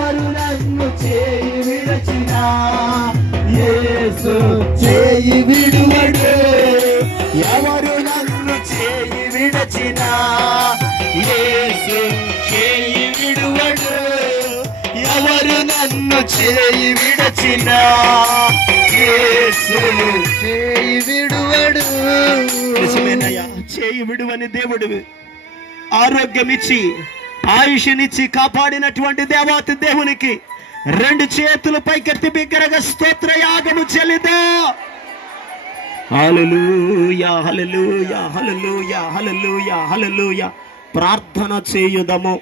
ఎవరు నన్ను చేయి విడచినా యేసు చేయి విడువడు. ఎవరు నన్ను చేయి విడచినా యేసు చేయి విడువడు. ఎవరు నన్ను చేయి విడచినా యేసు చేయి విడువడు. నిజమేనయ్యా, చేయి విడువని దేవుడు ఆరోగ్యమిచ్చి ఆయుష్నిచ్చి కాపాడినటువంటి దేవాతి దేవునికి 2 చేతులు పైకెత్తి బిగ్గరగా స్తోత్ర యాగము చెల్లిదా. హల్లెలూయా హల్లెలూయా హల్లెలూయా హల్లెలూయా హల్లెలూయా. ప్రార్థన చేయుదము.